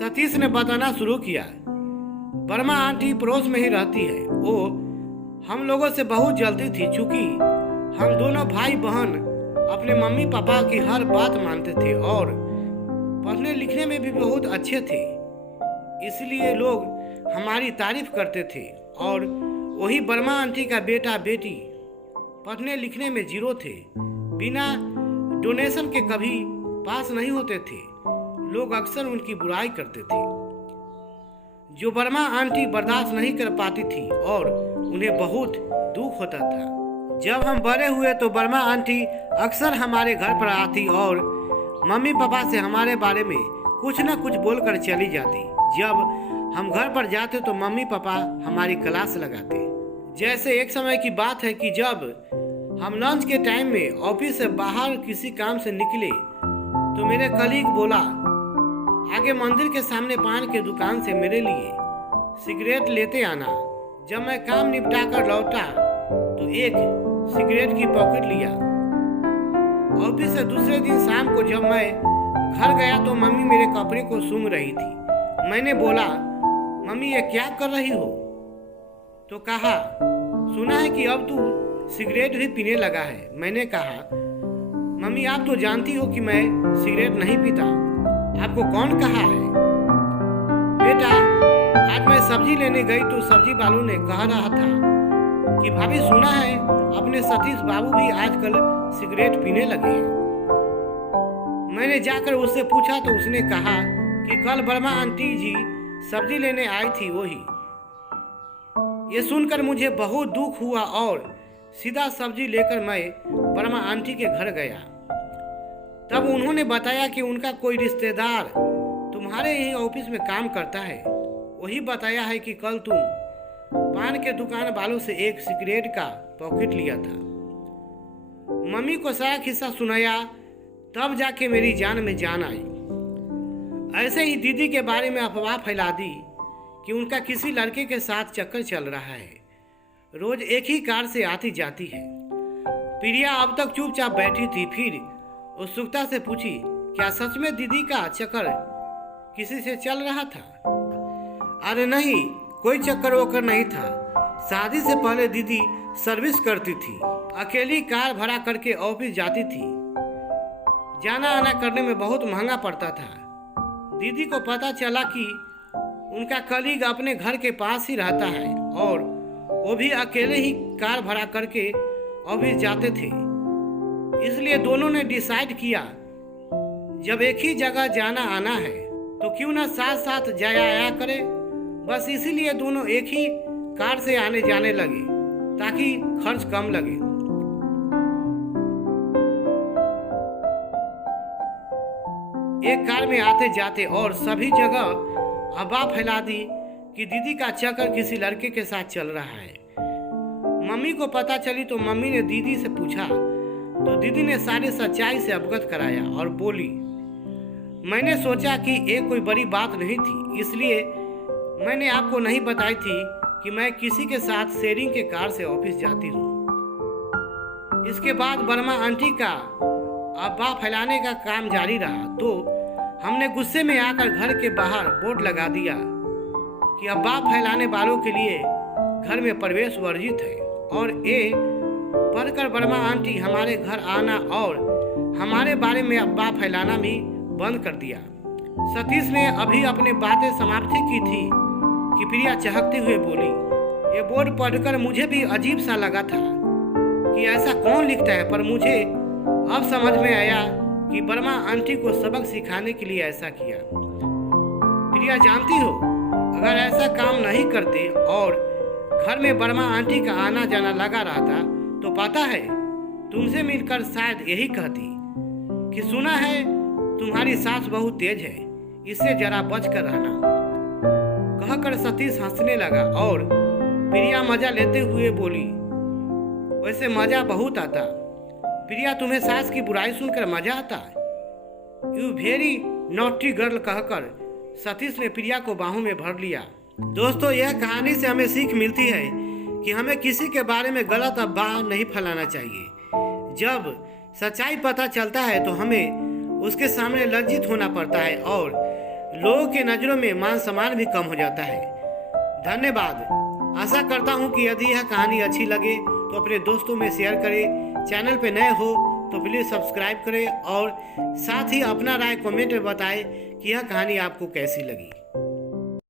सतीश ने बताना शुरू किया। वर्मा आंटी पड़ोस में ही रहती है। वो हम लोगों से बहुत जल्दी थी, चूंकि हम दोनों भाई बहन अपने मम्मी पापा की हर बात मानते थे और पढ़ने लिखने में भी बहुत अच्छे थे। इसलिए लोग हमारी तारीफ करते थे। और वही वर्मा आंटी का बेटा बेटी पढ़ने लिखने में जीरो थे, बिना डोनेशन के कभी पास नहीं होते थे। लोग अक्सर उनकी बुराई करते थे, जो वर्मा आंटी बर्दाश्त नहीं कर पाती थी और उन्हें बहुत दुख होता था। जब हम बड़े हुए तो वर्मा आंटी अक्सर हमारे घर पर आती और मम्मी पापा से हमारे बारे में कुछ न कुछ बोलकर चली जाती। जब हम घर पर जाते तो मम्मी पापा हमारी क्लास लगाते। जैसे एक समय की बात है कि जब हम लंच के टाइम में ऑफिस से बाहर किसी काम से निकले तो मेरे कलीग बोला, आगे मंदिर के सामने पान के दुकान से मेरे लिए सिगरेट लेते आना। जब मैं काम निपटा कर लौटा तो एक सिगरेट की पॉकेट लिया। ऑफिस से दूसरे दिन शाम को जब मैं घर गया तो मम्मी मेरे कपड़े को सूंघ रही थी। मैंने बोला, मम्मी ये क्या कर रही हो? तो कहा, सुना है कि अब तू सिगरेट भी पीने लगा है। मैंने कहा, मम्मी आप तो जानती हो कि मैं सिगरेट नहीं पीता, आपको कौन कहा है? बेटा, आज मैं सब्जी लेने गई तो सब्जी वालों ने कह रहा था कि भाभी सुना है अपने सतीश बाबू भी आजकल सिगरेट पीने लगे हैं। मैंने जाकर उससे पूछा तो उसने कहा कि कल वर्मा आंटी जी सब्जी लेने आई थी वही। ये सुनकर मुझे बहुत दुख हुआ और सीधा सब्जी लेकर मैं वर्मा आंटी के घर गया। तब उन्होंने बताया कि उनका कोई रिश्तेदार तुम्हारे ही ऑफिस में काम करता है। वही बताया है कि कल तुम पान के दुकान वालों से एक सिगरेट का पॉकेट लिया था। मम्मी को सारा किस्सा सुनाया, तब जाके मेरी जान में जान आई। ऐसे ही दीदी के बारे में अफवाह फैला दी कि उनका किसी लड़के के साथ चक्कर चल रहा है। रोज एक ही कार से आती जाती है। प्रिया अब तक चुपचाप बैठी थी, फिर उत्सुकता से पूछी, क्या सच में दीदी का चक्कर किसी से चल रहा था? अरे नहीं, कोई चक्कर वोकर नहीं था। शादी से पहले दीदी सर्विस करती थी, अकेली कार भाड़ा करके ऑफिस जाती थी। जाना आना करने में बहुत महंगा पड़ता था। दीदी को पता चला कि उनका कलीग अपने घर के पास ही रहता है और वो भी अकेले ही कार भाड़ा करके ऑफिस जाते थे। इसलिए दोनों ने डिसाइड किया, जब एक ही जगह जाना आना है तो क्यों ना साथ साथ जाया आया करे। बस इसीलिए दोनों एक ही कार से आने जाने लगे ताकि खर्च कम लगे। एक कार में आते जाते और सभी जगह अफवाह फैला दी कि दीदी का चक्कर किसी लड़के के साथ चल रहा है। मम्मी को पता चली तो मम्मी ने दीदी से पूछा तो दीदी ने सारी सच्चाई से अवगत कराया और बोली, मैंने सोचा कि ये कोई बड़ी बात नहीं थी, इसलिए मैंने आपको नहीं बताई थी कि मैं किसी के साथ शेयरिंग के कार से ऑफिस जाती हूँ। इसके बाद वर्मा आंटी का अफवाह फैलाने का काम जारी रहा तो हमने गुस्से में आकर घर के बाहर बोर्ड लगा दिया कि अफवाह फैलाने वालों के लिए घर में प्रवेश वर्जित है। और ये पढ़कर वर्मा आंटी हमारे घर आना और हमारे बारे में अफवाह फैलाना भी बंद कर दिया। सतीश ने अभी अपनी बातें समाप्ति की थी कि प्रिया चहकते हुए बोली, ये बोर्ड पढ़कर मुझे भी अजीब सा लगा था कि ऐसा कौन लिखता है, पर मुझे अब समझ में आया कि वर्मा आंटी को सबक सिखाने के लिए ऐसा किया। प्रिया जानती हो, अगर ऐसा काम नहीं करते और घर में वर्मा आंटी का आना जाना लगा रहता तो पता है तुमसे मिलकर शायद यही कहती कि सुना है तुम्हारी सास बहुत तेज है, इससे जरा बच कर रहना। कहकर सतीश हंसने लगा और प्रिया मजा लेते हुए बोली, वैसे मजा बहुत आता। प्रिया, तुम्हें सास की बुराई सुनकर मजा आता? यू वेरी नॉटी गर्ल कहकर सतीश ने प्रिया को बाहों में भर लिया। दोस्तों, यह कहानी से हमें सीख मिलती है कि हमें किसी के बारे में गलत अफवाह नहीं फैलाना चाहिए। जब सच्चाई पता चलता है तो हमें उसके सामने लज्जित होना पड़ता है और लोगों की नज़रों में मान सम्मान भी कम हो जाता है। धन्यवाद। आशा करता हूँ कि यदि यह कहानी अच्छी लगे तो अपने दोस्तों में शेयर करें। चैनल पे नए हो तो प्लीज़ सब्सक्राइब करें और साथ ही अपना राय कमेंट में बताएं कि यह कहानी आपको कैसी लगी।